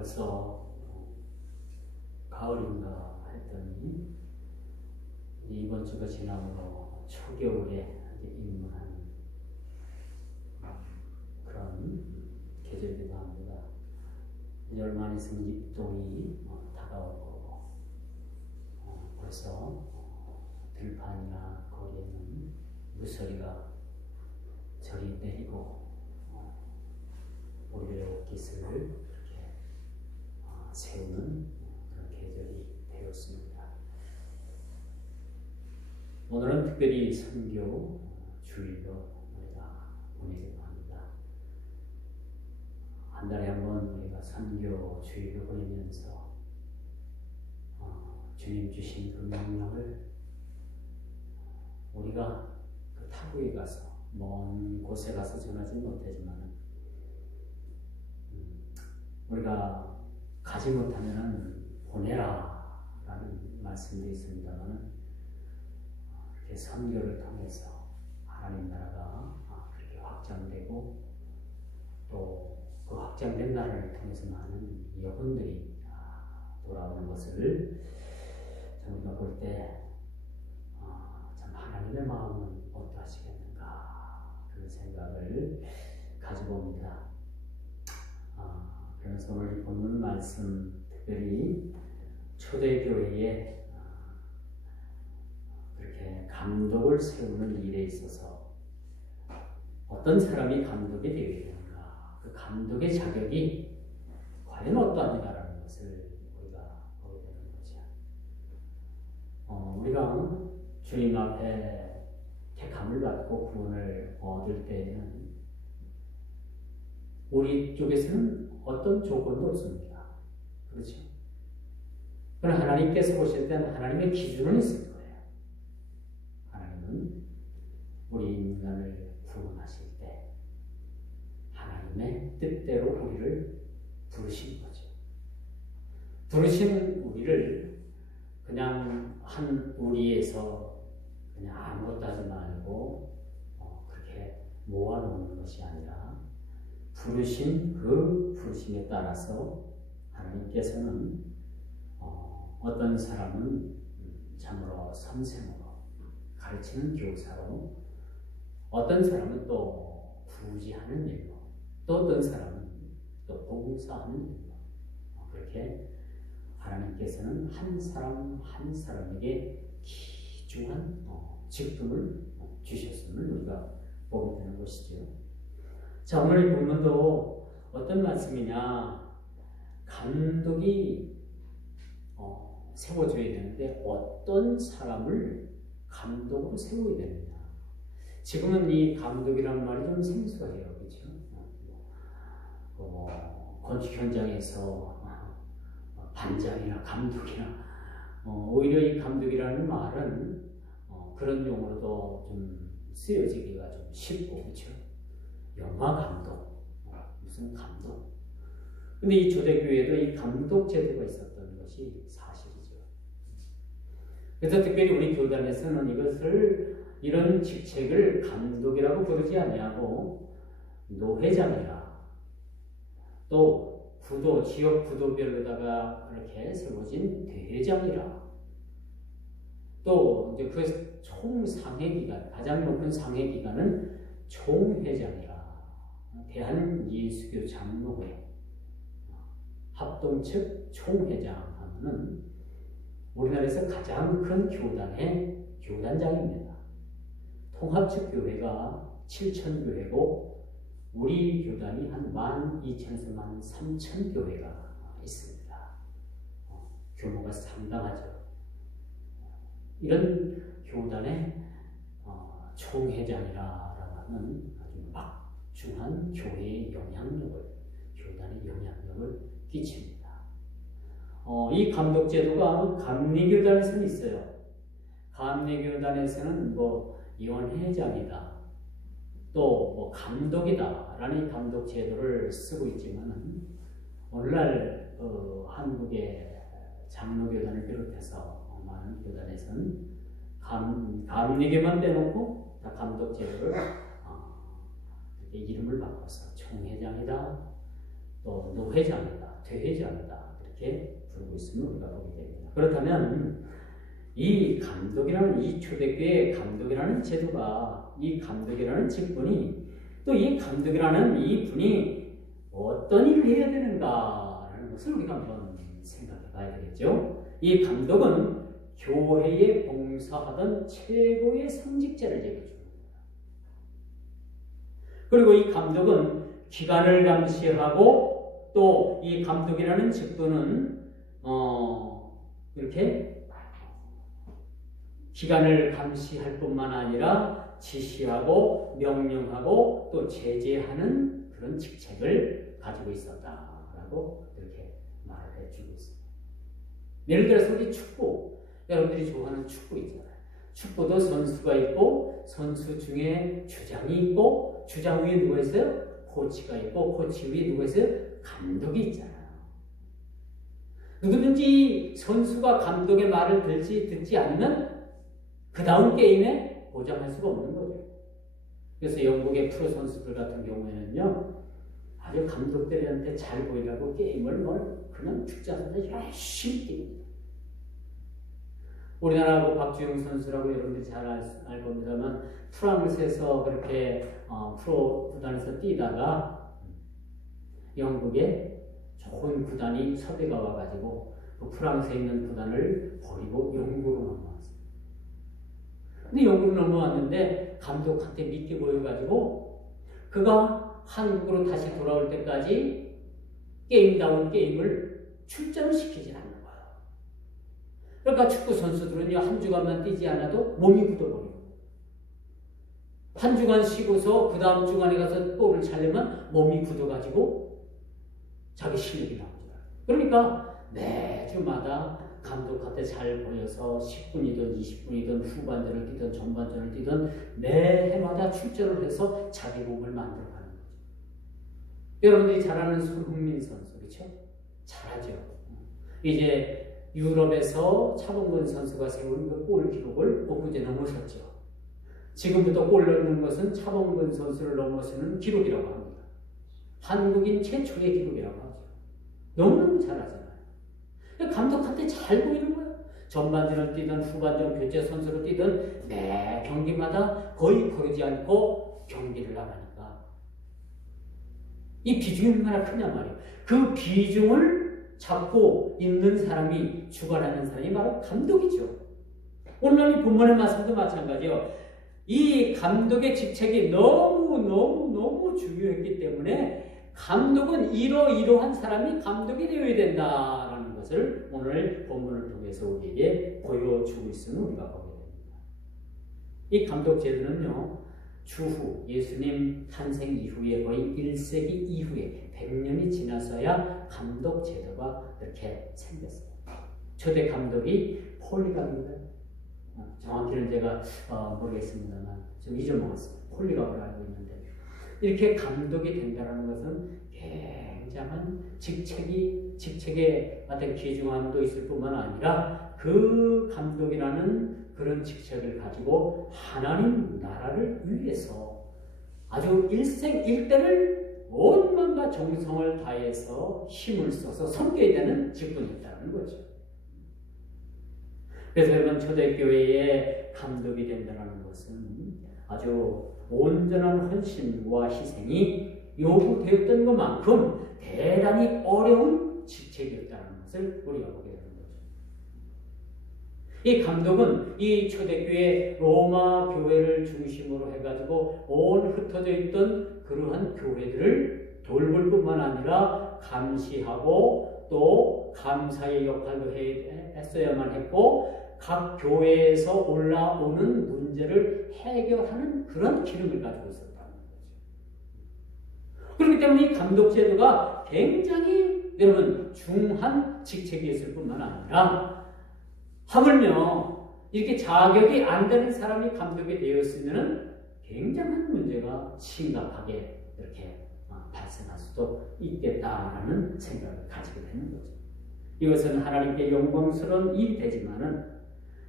벌써 가을인가 했더니 이번 주가 지나므로 초겨울에 입문한 그런 계절이기도 합니다. 이제 얼마 안 있으면 입동이 다가오고 벌써 들판이나 거리에는 무서리가 저리 내리고 우리의 옷깃을 이렇게 세우는 그런 계절이 되었습니다. 오늘은 특별히 선교 주일로 우리가 보내기도 합니다. 한 달에 한 번 우리가 선교 주일을 보내면서 주님 주신 그 명령을 우리가 그 타국에 가서 먼 곳에 가서 전하지는 못하지만 우리가 가지 못하면 보내라 라는 말씀도 있습니다만 이렇게 선교를 통해서 하나님 나라가 그렇게 확장되고 또 그 확장된 나라를 통해서 많은 여군들이 돌아오는 것을 우리가 볼 때 참 하나님의 마음은 어떠하시겠는가 그런 생각을 가지고 옵니다. 그래서 오늘 본문 말씀 특별히 초대교회에 그렇게 감독을 세우는 일에 있어서 어떤 사람이 감독이 되어야 되는가 그 감독의 자격이 과연 어떠하니까라는 것을 우리가 보게 되는 거죠. 우리가 주님 앞에 택함을 받고 구원을 얻을 때에는 우리 쪽에서는 어떤 조건도 없습니다. 그렇죠? 그러나 하나님께서 보실 때는 하나님의 기준은 있을 거예요. 하나님은 우리 인간을 구원하실 때 하나님의 뜻대로 우리를 부르신 거죠. 부르신 우리를 그냥 한 우리에서 그냥 아무것도 하지 말고 그렇게 모아놓는 것이 아니라 부르신 그 부르심에 따라서 하나님께서는 어떤 사람은 참으로 선생으로 가르치는 교사로 어떤 사람은 또 구제하는 일로 또 어떤 사람은 또 봉사하는 일로 그렇게 하나님께서는 한 사람 한 사람에게 귀중한 직분을 주셨음을 우리가 보게 되는 것이죠. 자, 오늘 본문도 어떤 말씀이냐 감독이 세워줘야 되는데 어떤 사람을 감독으로 세워야 되느냐 지금은 이 감독이라는 말이 좀 생소해요. 그렇죠? 건축 현장에서 반장이나 감독이나 오히려 이 감독이라는 말은 그런 용어로도 좀 쓰여지기가 좀 쉽고 그렇죠? 영화 감독, 무슨 감독. 근데 이 초대교회도 이 감독 제도가 있었던 것이 사실이죠. 그래서 특별히 우리 교단에서는 이런 직책을 감독이라고 부르지 아니하고 노회장이라 또 지역 구도별로다가 이렇게 세워진 대회장이라 또 이제 그 총상회기관, 가장 높은 상회기관은 총회장이라 대한예수교 장로회 합동측 총회장 하면은 우리나라에서 가장 큰 교단의 교단장입니다. 통합측 교회가 7,000교회고 우리 교단이 한 12,000에서 13,000교회가 있습니다. 규모가 상당하죠. 이런 교단의 총회장이라고 하면 아주 막중한 교회의 영향력을, 교단의 영향력을 끼칩니다. 이 감독제도가 감리교단에서는 있어요. 감리교단에서는 위원회장이다. 또 감독이다 라는 감독 제도를 쓰고 있지만 오늘날 한국의 장로교단을 비롯해서 많은 교단에서는 감리교만 빼놓고 다 감독 제도를 이름을 바꿔서 총회장이다 또 노회장이다, 퇴회장이다 이렇게 부르고 있음을 우리가 보게 됩니다. 그렇다면 이 감독이라는 이 초대교회 감독이라는 제도가 이 감독이라는 직분이 또 이 감독이라는 이 분이 어떤 일을 해야 되는가라는 것을 우리가 한번 생각해 봐야 되겠죠. 이 감독은 교회에 봉사하던 최고의 성직자를 얘기해줍니다. 그리고 이 감독은 기관을 감시하고 또 이 감독이라는 직분은 이렇게 기관을 감시할 뿐만 아니라 지시하고 명령하고 또 제재하는 그런 직책을 가지고 있었다라고 이렇게 말을 해주고 있습니다. 예를 들어서 우리 축구, 여러분들이 좋아하는 축구 있잖아요. 축구도 선수가 있고 선수 중에 주장이 있고 주장 위에 누가 있어요? 코치가 있고 코치 위에 누가 있어요? 감독이 있잖아요. 누구든지 선수가 감독의 말을 듣지 않으면 그 다음 게임에 보장할 수가 없는 거죠. 그래서 영국의 프로 선수들 같은 경우에는요, 아주 감독들한테 잘 보이려고 게임을 그냥 죽지 않는데 열심히 뜁니다. 우리나라 박주영 선수라고 여러분들이 잘 알 겁니다만 프랑스에서 그렇게 프로 구단에서 뛰다가 영국에 좋은 구단이 섭외가 와가지고 그 프랑스에 있는 구단을 버리고 영국으로 넘어왔어요. 근데 영국으로 넘어왔는데 감독한테 믿게 보여가지고 그가 한국으로 다시 돌아올 때까지 게임다운 게임을 출전을 시키지 않는 거예요. 그러니까 축구 선수들은요, 한 주간만 뛰지 않아도 몸이 굳어버려요. 한 주간 쉬고서 그 다음 주간에 가서 골을 차려면 몸이 굳어가지고 자기 실력이 나옵니다. 그러니까 매주마다 감독한테 잘 보여서 10분이든 20분이든 후반전을 뛰든 전반전을 뛰든 매해마다 출전을 해서 자기 몸을 만들어가는 거죠. 여러분들이 잘 아는 손흥민 선수, 그렇죠? 잘하죠. 이제 유럽에서 차범근 선수가 세운 그 골 기록을 엊그제 넘어섰죠. 지금부터 골 넣는 것은 차범근 선수를 넘어서는 기록이라고 합니다. 한국인 최초의 기록이라고 하죠. 너무너무 잘하잖아요. 감독한테 잘 보이는 거예요. 전반전을 뛰든 후반전 교체 선수로 뛰든 매 경기마다 거의 거르지 않고 경기를 나가니까 이 비중이 얼마나 크냐 말이에요. 그 비중을 잡고 있는 사람이 주관하는 사람이 바로 감독이죠. 오늘 이 본문의 말씀도 마찬가지예요. 이 감독의 직책이 너무 중요했기 때문에 감독은 이러한 사람이 감독이 되어야 된다라는 것을 오늘 본문을 통해서 우리에게 보여주고 있음을 우리가 보게 됩니다. 이 감독 제도는요, 주후 예수님 탄생 이후에 거의 1세기 이후에 100년이 지나서야 감독 제도가 이렇게 생겼어요. 초대 감독이 폴리갑입니다. 정확히는 제가 모르겠습니다만 좀 잊어먹었습니다. 폴리갑을 알고 있는데 이렇게 감독이 된다는 것은 굉장한 직책의 어떤 귀중함도 있을 뿐만 아니라 그 감독이라는 그런 직책을 가지고 하나님 나라를 위해서 아주 일생일대를 온 마음과 정성을 다해서 힘을 써서 섬겨야 되는 직분이 있다는 거죠. 그래서 여러분 초대교회의 감독이 된다는 것은 아주 온전한 헌신과 희생이 요구되었던 것만큼 대단히 어려운 직책이었다는 것을 우리가 보게 되는 거죠. 이 감독은 이 초대교회 로마 교회를 중심으로 해가지고 온 흩어져 있던 그러한 교회들을 돌볼 뿐만 아니라 감시하고 또 감사의 역할도 했어야만 했고 각 교회에서 올라오는 문제를 해결하는 그런 기능을 가지고 있었다는 거죠. 그렇기 때문에 이 감독 제도가 굉장히 여러분 중한 직책이었을 뿐만 아니라 하물며 이렇게 자격이 안 되는 사람이 감독이 되었으면 굉장한 문제가 심각하게 이렇게 발생할 수도 있겠다라는 생각을 가지게 되는 거죠. 이것은 하나님께 영광스러운 일이 되지만은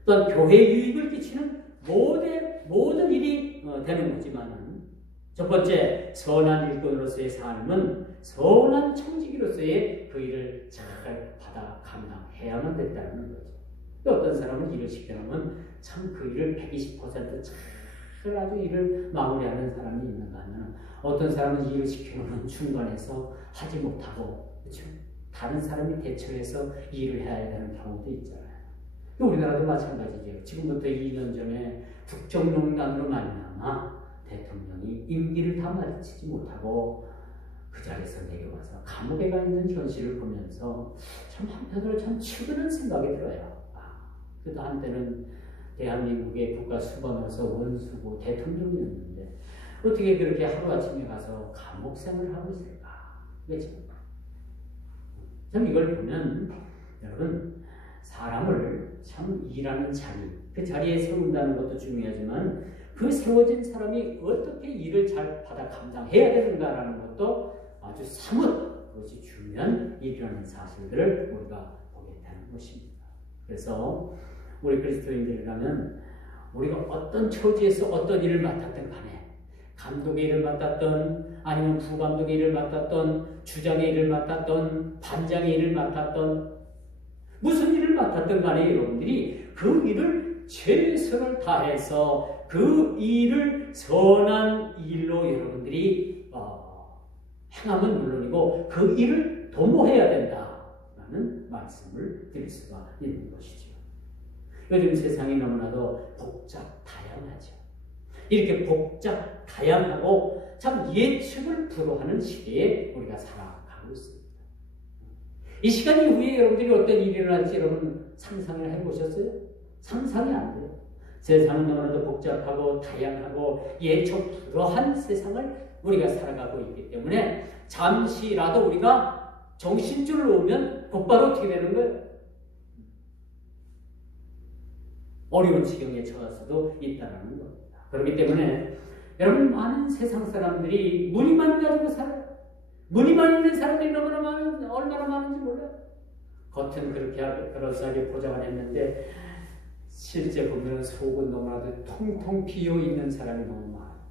또한 교회에 유익을 끼치는 모든 일이 되는 거지만은 첫 번째, 선한 일꾼으로서의 삶은 선한 청지기로서의 그 일을 잘 받아 감당해야만 됐다는 거죠. 또 어떤 사람은 일을 시켜놓으면 참 그 일을 120%잘 아주 일을 마무리하는 사람이 있는가 하면, 어떤 사람은 일을 시켜놓으면 중간에서 하지 못하고, 그렇죠? 다른 사람이 대처해서 일을 해야 되는 경우도 있잖아요. 우리나라도 마찬가지죠. 지금부터 2년 전에 국정농단으로 말미암아 대통령이 임기를 다 마치지 못하고 그 자리에서 내려와서 감옥에 가 있는 현실을 보면서 참 한편으로 참 측은한 생각이 들어요. 그래도 한때는 대한민국의 국가 수반으로서 원수고 대통령이었는데 어떻게 그렇게 하루아침에 가서 감옥 생활을 하고 있을까? 그렇죠? 참 이걸 보면 여러분, 사람을 참 일하는 자리, 그 자리에 세운다는 것도 중요하지만 그 세워진 사람이 어떻게 일을 잘 받아 감당해야 되는가라는 것도 아주 사뭇 그것이 중요한 일이라는 사실들을 우리가 보게 되는 것입니다. 그래서 우리 그리스도인들이라면 우리가 어떤 처지에서 어떤 일을 맡았든 간에, 감독의 일을 맡았던, 아니면 부감독의 일을 맡았던, 주장의 일을 맡았던, 반장의 일을 맡았던, 무슨 일을 맡았든 간에 여러분들이 그 일을 최선을 다해서 그 일을 선한 일로 여러분들이 행함은 물론이고 그 일을 도모해야 된다라는 말씀을 드릴 수가 있는 것이죠. 요즘 세상이 너무나도 복잡 다양하죠. 이렇게 복잡 다양하고 참 예측을 불허하는 시대에 우리가 살아가고 있습니다. 이 시간 이후에 여러분들이 어떤 일이 일어날지 여러분 상상을 해보셨어요? 상상이 안 돼요. 세상은 너무나도 복잡하고 다양하고 예측 불허한 세상을 우리가 살아가고 있기 때문에 잠시라도 우리가 정신줄 놓으면 곧바로 어떻게 되는 거예요? 어려운 지경에 처할 수도 있다는 겁니다. 그렇기 때문에 여러분, 많은 세상 사람들이 무늬만 가지고 살아요. 무늬만 있는 사람들이 얼마나 많은지 몰라요. 겉은 그렇게 그럴싸하게 포장을 했는데 실제 보면 속은 너무나도 통통 비어 있는 사람이 너무 많아요.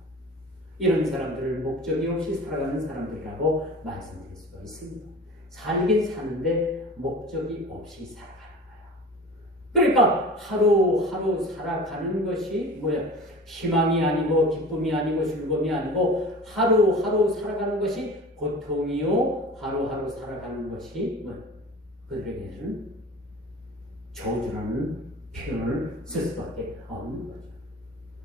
이런 사람들을 목적이 없이 살아가는 사람들이라고 말씀드릴 수가 있습니다. 살긴 사는데 목적이 없이 살아가는 거예요. 그러니까 하루하루 살아가는 것이 뭐예요? 희망이 아니고 기쁨이 아니고 즐거움이 아니고 하루하루 살아가는 것이 고통이요, 하루하루 살아가는 것이 그들에게는 저주라는 표현을 쓸 수밖에 없는 거죠.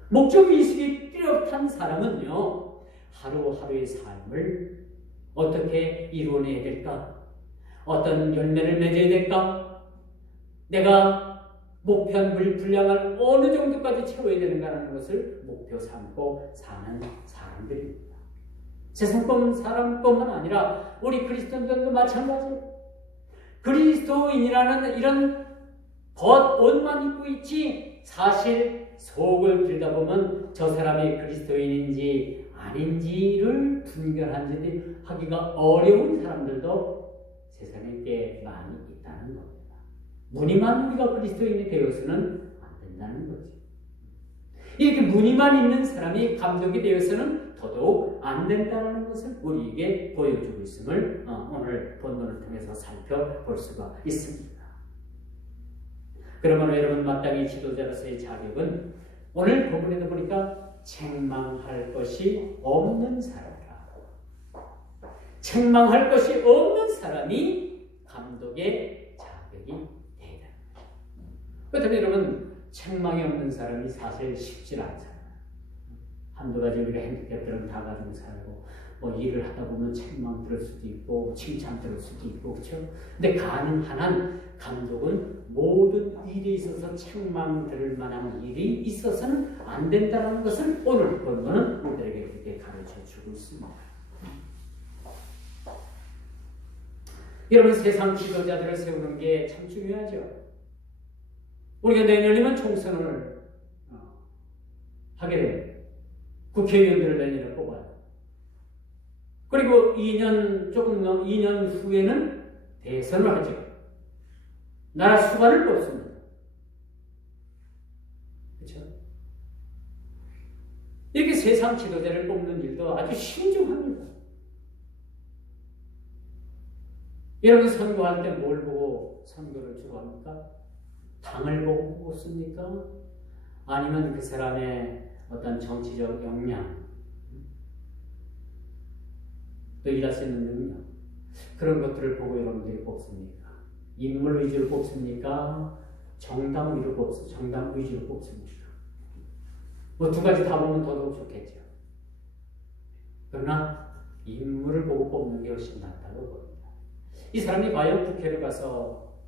목적의식이 뚜렷한 사람은요, 하루하루의 삶을 어떻게 이루어내야 될까? 어떤 열매를 맺어야 될까? 내가 목표한 분량을 어느 정도까지 채워야 되는가라는 것을 목표 삼고 사는 사람들입니다. 세상 사람뿐만 아니라 우리 그리스도인들도 마찬가지예요. 그리스도인이라는 이런 겉옷만 입고 있지 사실 속을 들여다보면 저 사람이 그리스도인인지 아닌지를 분별하지 하기가 어려운 사람들도 세상에 꽤 많이 있다는 겁니다. 무늬만 우리가 그리스도인이 되어서는 안 된다는 거죠. 이렇게 무늬만 있는 사람이 감독이 되어서는 더더욱 안 된다는 것을 우리에게 보여주고 있음을 오늘 본문을 통해서 살펴볼 수가 있습니다. 그러므로 여러분, 마땅히 지도자로서의 자격은 오늘 본문에도 보니까 책망할 것이 없는 사람이라. 책망할 것이 없는 사람이 감독의 자격이 되다. 그렇다면 여러분, 책망이 없는 사람이 사실 쉽지 않잖아요. 한두 가지 우리가 핸디캡들은 다 가지고 살고 일을 하다 보면 책망 들을 수도 있고 칭찬 들을 수도 있고, 그렇죠? 근데 가능한 감독은 모든 일에 있어서 책망 들을 만한 일이 있어서는 안 된다는 것을 오늘 본문은 우리들에게 그렇게 가르쳐 주고 있습니다. 여러분, 세상 지도자들을 세우는 게 참 중요하죠. 우리가 내년이면 총선을 하게 됩니다. 국회의원들을 내년에 뽑아요. 그리고 2년 후에는 대선을 하죠. 나라 수반을 뽑습니다. 그렇죠? 이렇게 세상 지도자를 뽑는 일도 아주 신중합니다. 여러분 선거할 때 뭘 보고 선거를 주로 합니까? 당을 보고 뽑습니까? 아니면 그 사람의 어떤 정치적 역량, 또 일할 수 있는 능력, 그런 것들을 보고 여러분들이 뽑습니까? 인물 위주로 뽑습니까? 정당 위주로 뽑습니까? 뭐 두 가지 다 보면 더더욱 좋겠죠. 그러나 인물을 보고 뽑는 게 훨씬 낫다고 봅니다. 이 사람이 과연 국회를 가서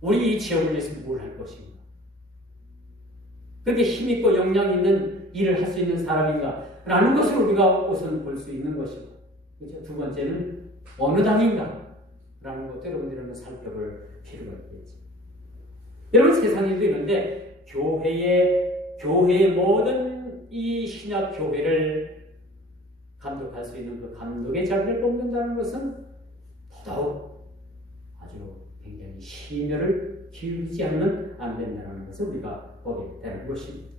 우리 이 지역을 위해서 뭘 할 것인가? 그렇게 힘있고 역량 있는 일을 할 수 있는 사람인가? 라는 것을 우리가 우선 볼 수 있는 것이고, 그렇죠? 두 번째는 어느 당인가? 라는 것도 여러분들이 한번 살펴볼 필요가 있겠지. 여러분 세상에도 이런데 교회의 모든 이 신약 교회를 감독할 수 있는 그 감독의 자리를 뽑는다는 것은 더더욱 아주 굉장히 심혈을 기울이지 않으면 안 된다는 것을 우리가 보게 되는 것입니다.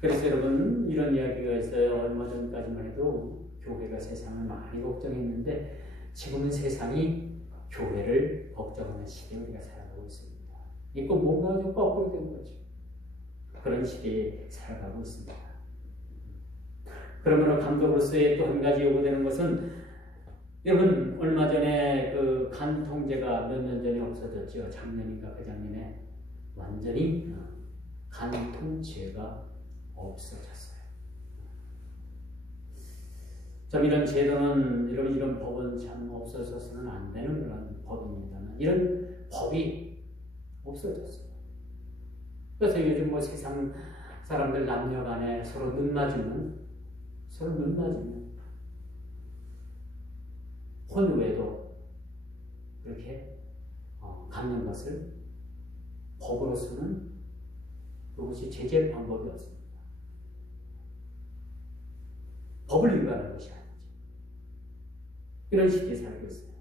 그래서 여러분 이런 이야기가 있어요. 얼마 전까지만 해도 교회가 세상을 많이 걱정했는데 지금은 세상이 교회를 걱정하는 시대에 우리가 살아가고 있습니다. 이거 뭔가 좀 거꾸로 된 거죠. 그런 시대에 살아가고 있습니다. 그러므로 감독으로서의 또 한 가지 요구되는 것은, 여러분 얼마 전에 그 간 통제가 몇 년 전에 없어졌죠. 작년인가 그 작년에 완전히 간 통제가 없어졌어요. 참 이런 제도는, 이런 법은 참 없어져서는 안 되는 그런 법입니다만 이런 법이 없어졌어요. 그래서 요즘 뭐 세상 사람들 남녀 간에 서로 눈 맞으면 혼 후에도 그렇게 갖는 것을 법으로서는 그것이 제재할 방법이 없습니다. 법을 위반하는 것이 아니죠. 이런 시대에 살고 있어요.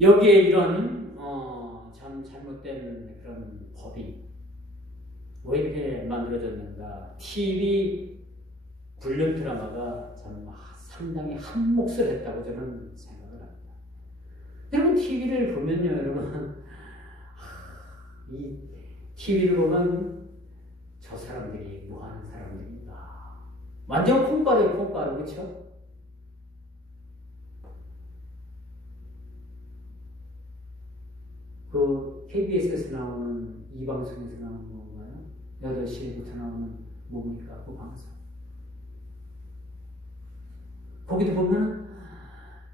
여기에 이런 참 잘못된 그런 법이 왜 이렇게 만들어졌는가? TV 불륜 드라마가 참 상당히 한 몫을 했다고 저는 생각을 합니다. 여러분 TV를 보면요, 여러분 이 TV를 보면 저 사람들이 뭐 하는 사람들인가? 완전 콩가루예요, 콩가루, 그렇죠? 그 KBS에서 나오는 이 방송에서 나오는 건가요? 8시부터 나오는 뭡니까? 그 방송. 거기도 보면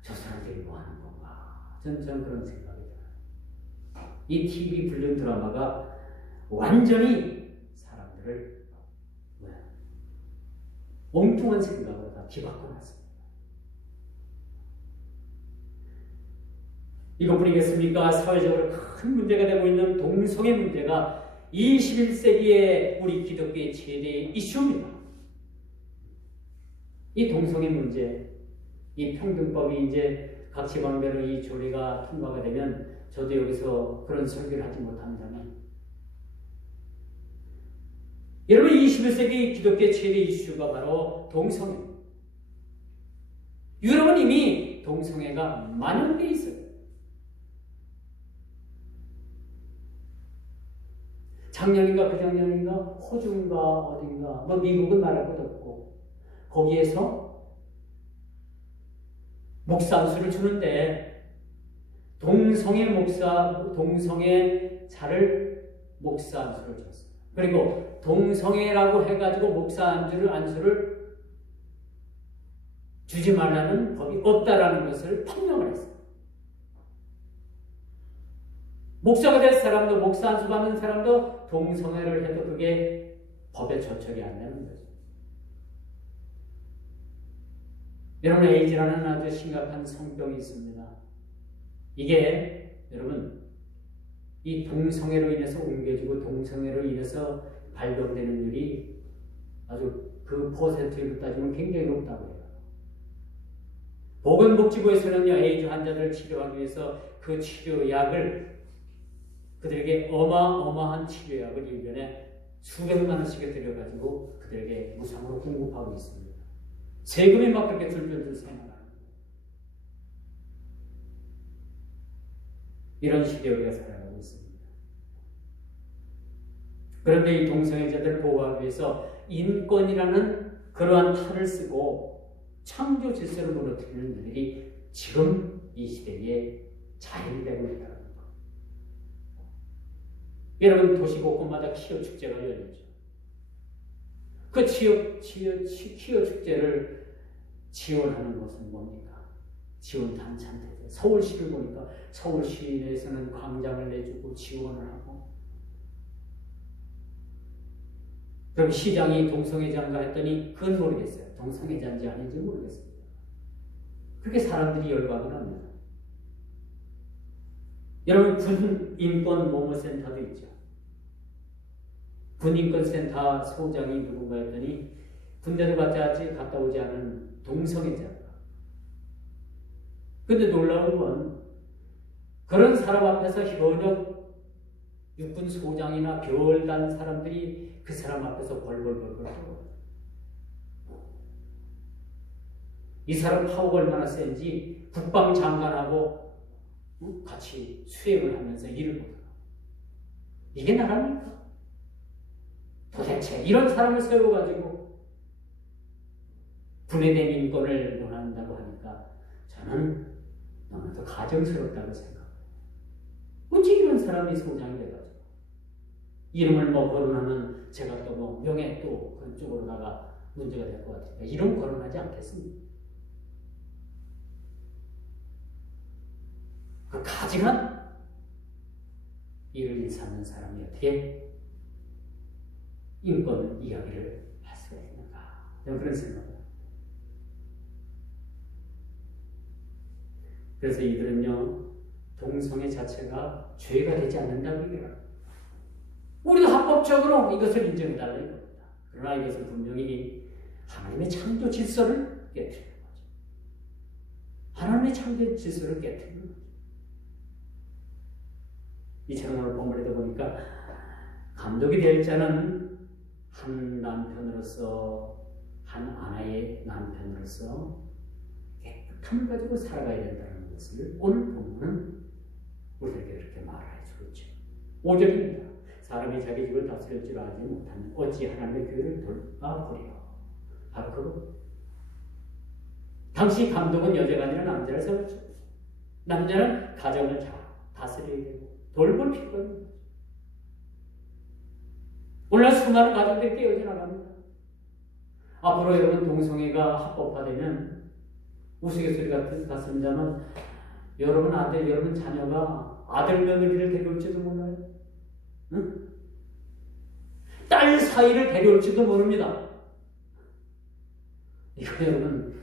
저 사람들이 뭐 하는 건가? 저는 그런 생각이 들어요. 이 TV 불륜 드라마가 완전히 사람들을 엉뚱한 생각으로 다 뒤바꿔 놨습니다. 이것뿐이겠습니까? 사회적으로 큰 문제가 되고 있는 동성애 문제가 21세기의 우리 기독교의 최대 이슈입니다. 이 동성애 문제, 이 평등법이 이제 각 지방별로 이 조례가 통과가 되면 저도 여기서 그런 설교를 하지 못한다면, 여러분 21세기 기독교의 최대 이슈가 바로 동성애입니다. 유럽은 이미 동성애가 만연되어 있어요. 작년인가 그작년인가 호주인가 어딘가 뭐 미국은 말할 것도 없고 거기에서 목사 안수를 주는데 동성애 자를 목사 안수를 줬어요. 그리고 동성애라고 해가지고 목사 안수를 주지 말라는 법이 없다라는 것을 판명을 했어요. 목사가 될 사람도, 목사 안수 받는 사람도 동성애를 해도 그게 법에 저촉이 안 되는 거죠. 여러분, 에이즈라는 아주 심각한 성병이 있습니다. 이게 여러분 이 동성애로 인해서 옮겨지고 동성애로 인해서 발병되는 일이 아주 그 퍼센트로 따지면 굉장히 높다고 해요. 보건복지부에서는요, 에이즈 환자들을 치료하기 위해서 그 치료약을 그들에게 어마어마한 치료약을 1년에 수백만 원씩에 들여가지고 그들에게 무상으로 공급하고 있습니다. 세금이 막 그렇게 줄줄줄 새나가는 거예요. 이런 시대에 우리가 살아가고 있습니다. 그런데 이 동성애자들을 보호하기 위해서 인권이라는 그러한 탈을 쓰고 창조 질서를 무너뜨리는 일들이 지금 이 시대에 자행되고 있다는 것. 여러분, 도시 곳곳마다 키어 축제가 열리죠. 그 키어 축제를 지원하는 것은 뭡니까? 지원 단체인데 서울시를 보니까 서울시내에서는 광장을 내주고 지원을 하고, 그럼 시장이 동성애자인가 했더니 그건 모르겠어요. 동성애자인지 아닌지 모르겠습니다. 그렇게 사람들이 열광을 합니다. 여러분, 군인권 모모센터도 있죠. 군인권센터 소장이 누군가 했더니 군대도 갔다 오지 않은 동성애자가. 근데 놀라운 건 그런 사람 앞에서 현역 육군 소장이나 별단 사람들이 그 사람 앞에서 벌벌벌벌 떨어요. 이 사람 파워가 얼마나 센지 국방장관하고 같이 수행을 하면서 일을 보더라. 이게 나랍니까? 도대체 이런 사람을 세워가지고 분해된 인권을 논한다고 하니까 저는 너무나도 가정스럽다고 생각해요. 어찌 이런 사람이 소장이 돼가지고 이름을 뭐 거론하면 제가 또 뭐 명예 또 그런 쪽으로다가 문제가 될 것 같으니까 이름 거론하지 않겠습니다. 그 가증한 일을 일삼는 사람이 어떻게 인권 이야기를 할 수가 있는가? 저는 그런 생각을. 그래서 이들은요, 동성애 자체가 죄가 되지 않는다고 얘기해요. 우리도 합법적으로 이것을 인정해달라는 겁니다. 그러나 이것은 분명히 하나님의 창조 질서를 깨뜨리는 거죠. 하나님의 창조 질서를 깨뜨리는 거죠. 이처럼 오늘 본문에도 보니까 감독이 될 자는 한 남편으로서, 한 아내의 남편으로서 깨끗함을 가지고 살아가야 된다는 것을 오늘 본문은 우리에게 그렇게 말해 주고 있죠. 5절입니다. 사람이 자기 집을 다스릴 줄 알지 못하면 어찌 하나님의 교회를 돌아보리요. 바로 그거. 당시 감독은 여자가 아니라 남자를 세웠죠. 남자는 가정을 잘 다스려야 되고 돌볼 필요가 있는 거죠. 오늘날 수많은 가정들이 깨어져 나갑니다. 앞으로 여러분 동성애가 합법화되면 우스갯소리 같습니다만 여러분 아들, 여러분 자녀가 아들 며느리를 데려올지도 몰라요. 응? 딸 사이를 데려올지도 모릅니다. 이거 여러분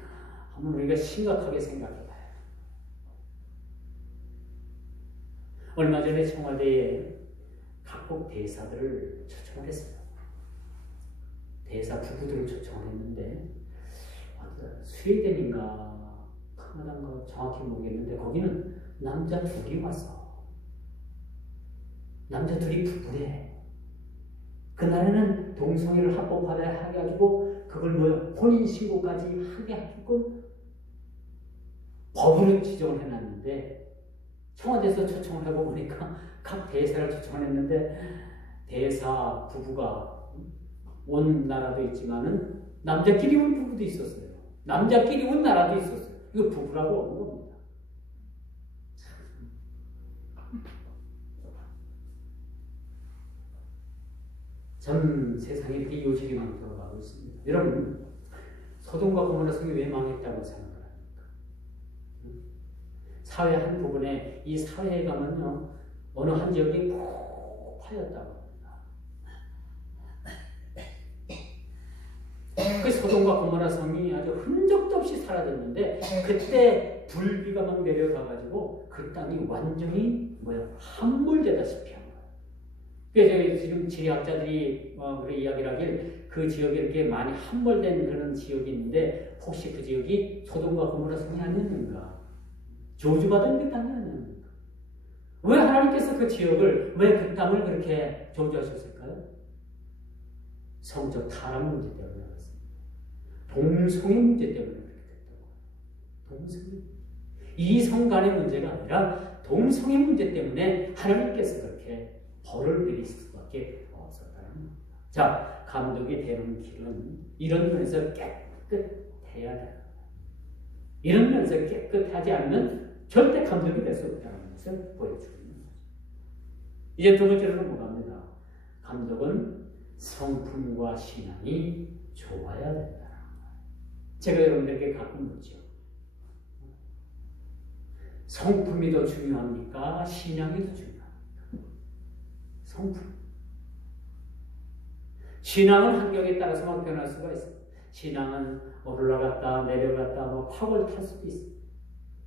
한번 우리가 심각하게 생각해봐요. 얼마 전에 청와대에 각국 대사들을 초청을 했어요. 대사 부부들을 초청을 했는데 스웨덴인가 카나다인가 정확히 모르겠는데 거기는 남자 둘이 왔어. 남자 둘이 부부래. 그날에는 동성애를 합법화해가지고 그걸 혼인신고까지 하게 하게끔 법으로 지정을 해놨는데 청와대에서 초청을 하고 보니까 각 대사를 초청을 했는데 대사 부부가 온 나라도 있지만은 남자끼리 온 부부도 있었어요. 남자끼리 온 나라도 있었어요. 이거 부부라고 오는 겁니다. 전 세상에 이렇게 요직이 많도록 하고 있습니다. 여러분, 소돔과 고모라 성이 왜 망했다고 생각을 합니까? 사회 한 부분에 이 사회에 가면요, 어느 한 지역이 푹 파였다고 합니다. 그 소돔과 고모라 성이 아주 흔적도 없이 사라졌는데 그때 불비가 막 내려가가지고 그 땅이 완전히 함몰되다시피 한 거예요. 그래서 지금 지리학자들이 그런 이야기를 하길 그 지역에 이렇게 많이 함몰된 그런 지역이 있는데 혹시 그 지역이 소돔과 고모라 성이 아니었는가? 저주받은 그 땅이 아니었는가? 왜 하나님께서 그 지역을, 왜 그 땅을 그렇게 저주하셨을까요? 성적 타락 문제 때문에 그렇습니다. 동성애 문제 때문에 그렇게 됐던 거예요. 동성애. 이성 간의 문제가 아니라 동성애 문제 때문에 하나님께서 그렇게 벌을 내리실 수밖에 없었다는 겁니다. 자, 감독이 되는 길은 이런 면에서 깨끗해야 돼요. 이런 면에서 깨끗하지 않으면 절대 감독이 될 수 없다는 것을 보여주는 거죠. 이제 두 번째로 넘어갑니다. 감독은 성품과 신앙이 좋아야 된다는 거예요. 제가 여러분들에게 가끔 묻죠. 성품이 더 중요합니까? 신앙이 더 중요합니까? 성품. 신앙은 환경에 따라서 막 변할 수가 있어요. 신앙은 올라갔다 내려갔다 뭐 파고를 탈 수도 있어요.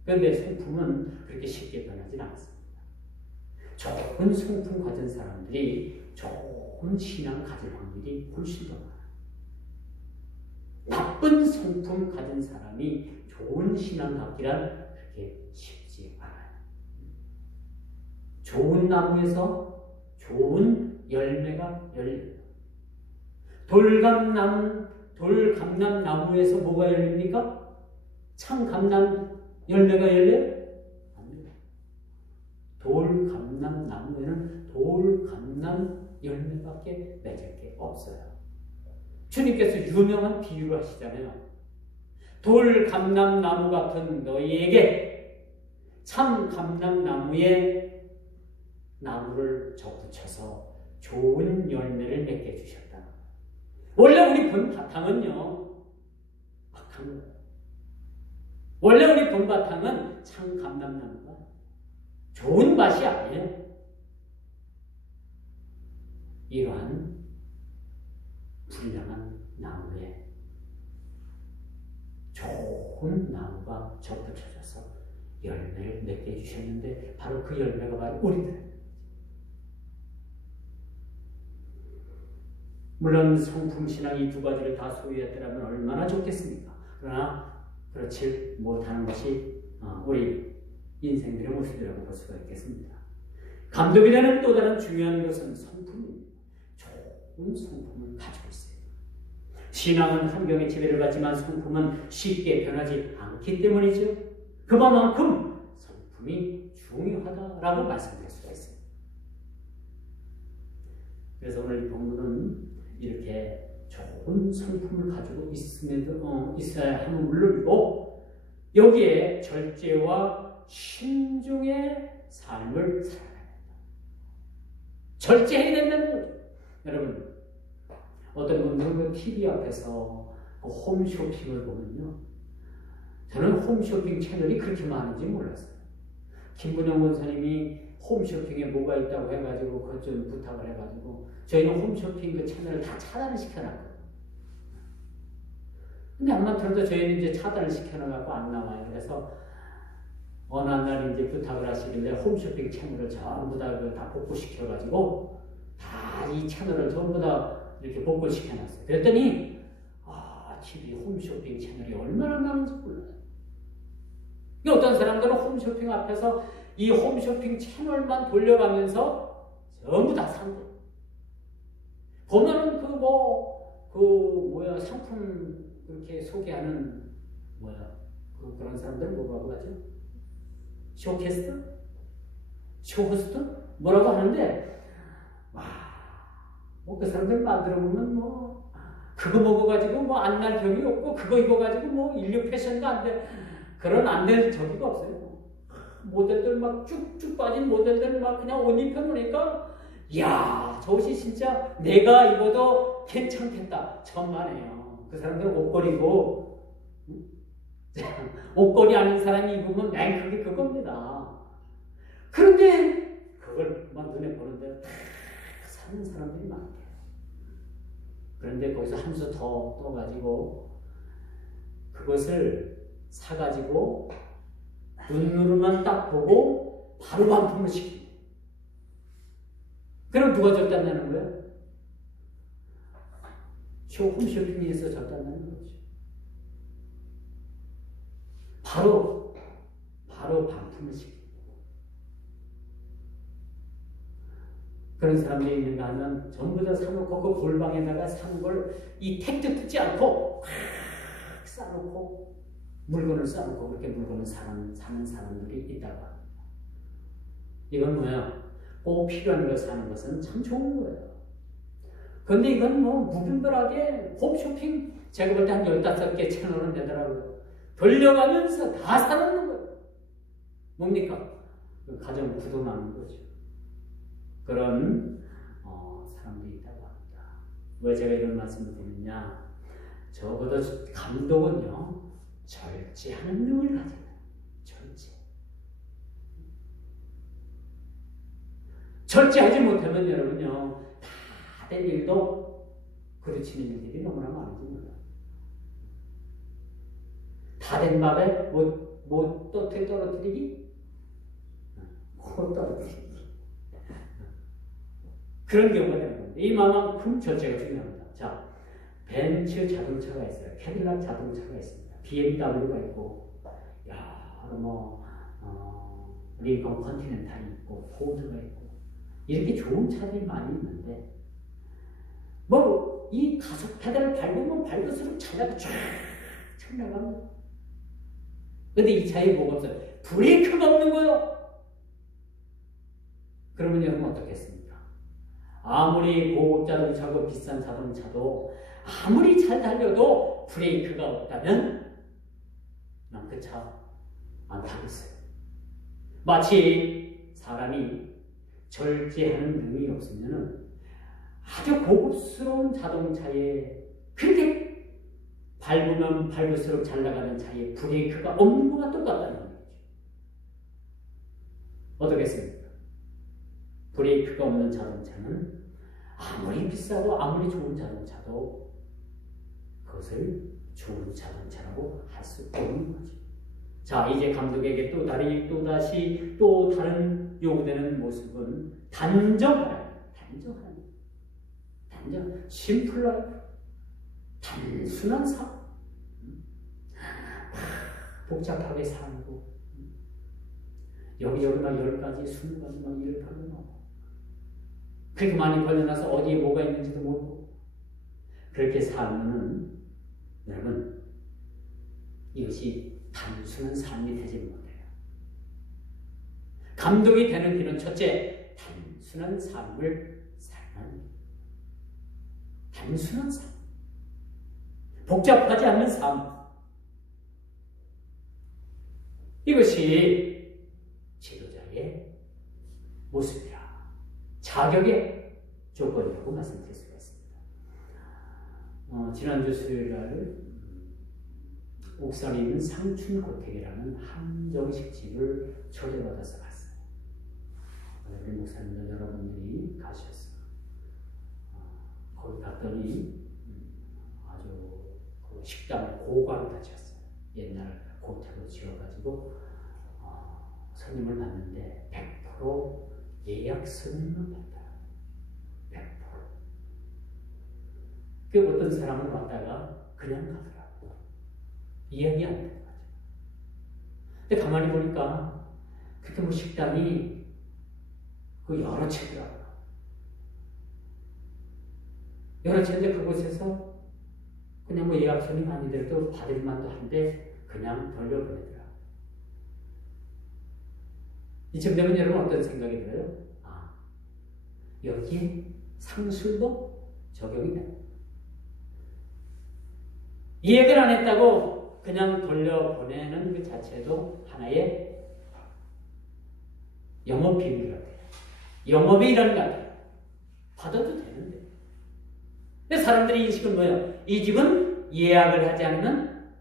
그런데 성품은 그렇게 쉽게 변하지 않습니다. 좋은 성품 가진 사람들이 좋은 신앙 가질 확률이 훨씬 더 많아요. 나쁜 성품 가진 사람이 좋은 신앙 갖기란 그렇게 쉽지 않아요. 좋은 나무에서 좋은 열매가 열려요. 돌감람 나무에서 뭐가 열립니까? 참감람 열매가 열려요? 아니요. 돌감람 나무에는 돌감람 열매밖에 맺을 게 없어요. 주님께서 유명한 비유를 하시잖아요. 돌감람 나무 같은 너희에게 참감람 나무에 나무를 접붙여서 좋은 열매를 맺게 해주셨다. 원래 우리 본 바탕은요, 악한 거예요. 원래 우리 본 바탕은 참 감람나무가 좋은 맛이 아니에요. 이러한 불량한 나무에 좋은 나무가 접붙여져서 열매를 맺게 해주셨는데 바로 그 열매가 바로 우리들. 물론 성품신앙 이 두 가지를 다 소유했더라면 얼마나 좋겠습니까? 그러나 그렇지 못하는 것이 우리 인생들의 모습이라고 볼 수가 있겠습니다. 감독이라는 또 다른 중요한 것은 성품입니다. 좋은 성품을 가지고 있어요. 신앙은 환경의 지배를 받지만 성품은 쉽게 변하지 않기 때문이죠. 그만큼 성품이 중요하다라고 말씀드릴 수가 있어요. 그래서 오늘 이 본문은 이렇게 좋은 성품을 가지고 있어야 하는 물론이고 여기에 절제와 신중의 삶을 살아야 된다. 절제해야 된다는 거죠. 여러분, 어떤 분들은 그 TV 앞에서 그 홈쇼핑을 보면요. 저는 홈쇼핑 채널이 그렇게 많은지 몰랐어요. 김분영 원사님이 홈쇼핑에 뭐가 있다고 해가지고 그것 좀 부탁을 해가지고 저희는 홈쇼핑 그 채널을 다 차단을 시켜놨거든요. 근데 암만 들어도 저희는 이제 차단을 시켜놔갖고 안 나와요. 그래서 어느 날 이제 부탁을 하시길래 홈쇼핑 채널을 전부 다 복구시켜가지고 다 이 채널을 전부 다 이렇게 복구시켜놨어요. 그랬더니 TV 홈쇼핑 채널이 얼마나 많은지 몰라요. 어떤 사람들은 홈쇼핑 앞에서 이 홈쇼핑 채널만 돌려가면서 전부 다 산대요. 보면은 상품 그렇게 소개하는 그런 사람들은 뭐라고 하죠? 쇼캐스트? 쇼호스트? 뭐라고 하는데 그 사람들 만들어보면 그거 먹어가지고 안 날 병이 없고 그거 입어가지고 인류 패션도 안 돼. 그런 안 될 저기가 없어요. 모델들 막 쭉쭉 빠진 모델들 막 그냥 옷 입혀놓으니까 이야 저 옷이 진짜 내가 입어도 괜찮겠다. 천만에요. 그 사람들은 옷걸이고 옷걸이 아닌 사람이 입으면 그게 그겁니다. 그런데 그걸 막 눈에 보는데 다 사는 사람들이 많대요. 그런데 거기서 한 수 더 떠가지고 그것을 사가지고 눈으로만 딱 보고 바로 반품을 시킵니다. 그럼 누가 졌다는 거예요? 홈쇼핑에서 졌다는 거죠. 바로 반품을 시킵니다. 그런 사람들이 있는가 하면 전부 다 사놓고 그 골방에다가 산 걸 이 택도 뜯지 않고 꽉 싸놓고 물건을 싸놓고 그렇게 물건을 사는 사람들이 있다고 합니다. 이건 뭐야? 꼭 필요한 걸 사는 것은 참 좋은 거예요. 그런데 이건 뭐 무분별하게 홈쇼핑 제가 볼 때 한 15개 채널은 되더라고요. 돌려가면서 다 사놓는 거예요. 뭡니까? 가정 부도나는 거죠. 그런 사람들이 있다고 합니다. 왜 제가 이런 말씀을 드리냐? 적어도 감독은요, 절제하는 능을 가져요. 절제. 절제하지 못하면 여러분요, 다 된 일도 그르치는 일들이 너무나 많습니다. 다 된 밥에 뭐 떨어뜨리기? 코 떨어뜨리기. 그런 경우가 되는 겁니다. 이만큼 절제가 중요합니다. 자, 벤츠 자동차가 있어요. 캐딜락 자동차가 있습니다. BMW가 있고, 링컨 컨티넨탈이 있고, 포드가 있고, 이렇게 좋은 차들이 많이 있는데, 이 가속 페달을 밟으면 밟을수록 차가 쫙 나갑니다. 근데 이 차에 뭐가 없어요? 브레이크가 없는 거예요. 그러면 여러분 어떻겠습니까? 아무리 고급 자동차고 비싼 자동차도 아무리 잘 달려도 브레이크가 없다면 난 그 차 안 타겠어요. 마치 사람이 절제하는 능력이 없으면 아주 고급스러운 자동차에 그렇게 밟으면 밟을수록 잘 나가는 차에 브레이크가 없는 거가 똑같다는 거죠. 어떻겠습니까? 브레이크가 없는 자동차는 아무리 비싸고 아무리 좋은 자동차도 그것을 좋은 자동차라고 할 수 없는 거죠. 자, 이제 감독에게 또 다른 요구되는 모습은 단정하라. 심플 라이프. 단순한 삶. 복잡하게 살고 여기만 10가지, 20가지만 일을 벌려놓고 그렇게 많이 벌려놔서 어디에 뭐가 있는지도 모르고 그렇게 살면은 여러분 이것이 단순한 삶이 되지 못해요. 감독이 되는 길은 첫째, 단순한 삶을 살면 단순한 삶, 복잡하지 않는 삶, 이것이 지도자의 모습이라 자격의 조건이라고 말씀드릴 수가 있습니다. 지난주 수요일날 옥산에 있는 상춘고택이라는 한정식 집을 초대받아서 갔어요. 우리 목사님들 여러분들이 가셨어요. 거기 갔더니 아주 식당을 고가로 다쳤어요. 옛날 고택으로 지어가지고 손님을 받는데 100% 예약 손님만 받아요. 100%. 그 어떤 사람은 왔다가 그냥 가더라고요. 이해가 안 되는 거죠. 근데 가만히 보니까 그렇게 식당이 여러 채더라고요. 여러 채인데 그곳에서 그냥 예약 손님 아니더라도 받을 만도 한데 그냥 돌려보내더라고요. 이쯤 되면 여러분 어떤 생각이 들어요? 여기에 상술도 적용이 돼요. 예약을 안 했다고 그냥 돌려보내는 그 자체도 하나의 영업 비밀 같아요. 영업의 일환 같아요. 받아도 되는데. 근데 사람들의 인식은 뭐예요? 이 집은 예약을 하지 않으면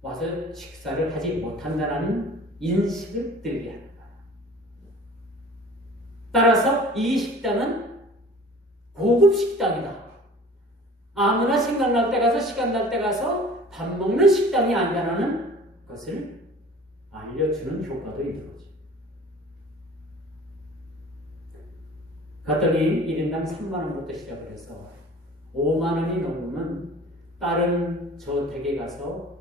와서 식사를 하지 못한다는 인식을 들게 하는 거예요. 따라서 이 식당은 고급 식당이다. 아무나 생각날 때 가서 시간 날 때 가서 밥 먹는 식당이 아니라는 것을 알려주는 효과도 있는 거죠. 갔더니 1인당 3만 원부터 시작을 해서 5만 원이 넘으면 다른 저택에 가서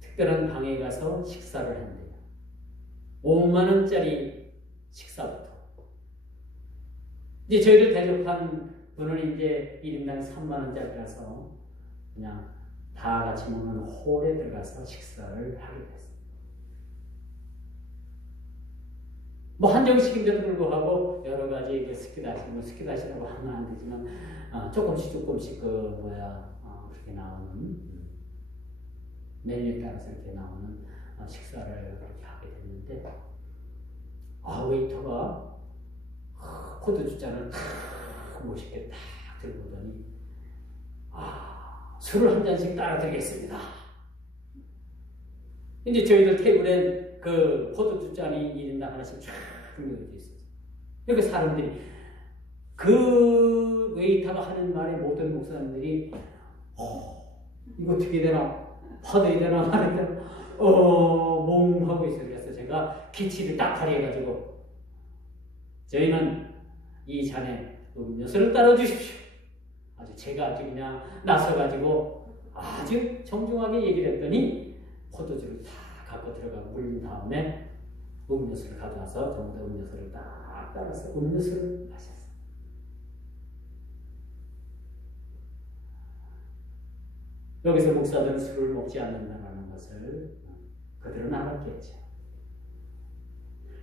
특별한 방에 가서 식사를 한대요. 5만 원짜리 식사부터 이제 저희를 대접한 분은 이제 1인당 3만 원짜리라서 그냥 다 같이 먹는 홀에 들어가서 식사를 하게 됐어요. 뭐 한정식인데도 불구하고 여러 가지 그 스키다시라고 하면 안 되지만 조금씩 그렇게 나오는 메뉴에 따라서 이렇게 나오는 식사를 그렇게 하게 됐는데 웨이터가 포도주 잔을 탁 멋있게 딱 들고 오더니 술을 한 잔씩 따라 드리겠습니다. 이제 저희들 테이블엔 그 포도주 잔이 1인당 하나씩 쫙 준비되어 있어요. 이렇게 사람들이 그 웨이터가 하는 말에 모든 목사님들이 이거 어떻게 되나 받아야 되나 말아야 되나 몽하고 있어요. 그래서 제가 기치를 딱 발휘해가지고 저희는 이 잔에 음료수를 따라 주십시오. 제가 아주 그냥 나서가지고 아주 정중하게 얘기를 했더니 포도주를 다 갖고 들어가고 물린 다음에 음료수를 가져와서 전부 다 음료수를 딱 따라서 음료수를 마셨어요. 여기서 목사들은 술을 먹지 않는다는 것을 그들은 알았겠죠.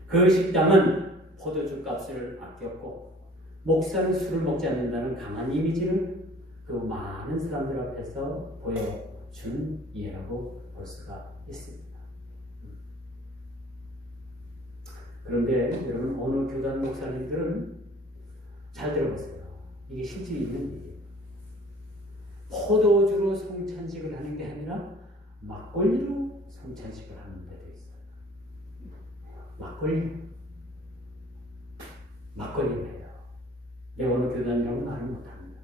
그 식당은 포도주 값을 아꼈고 목사는 술을 먹지 않는다는 강한 이미지를 그 많은 사람들 앞에서 보여준 예라고 볼 수가 있습니다. 그런데 여러분 어느 교단 목사님들은 잘 들어보세요. 이게 실질이 있는 일이에요. 포도주로 성찬식을 하는 게 아니라 막걸리로 성찬식을 하는 데도 있어요. 막걸리를 해요. 어느 교단이라고 말을 못합니다.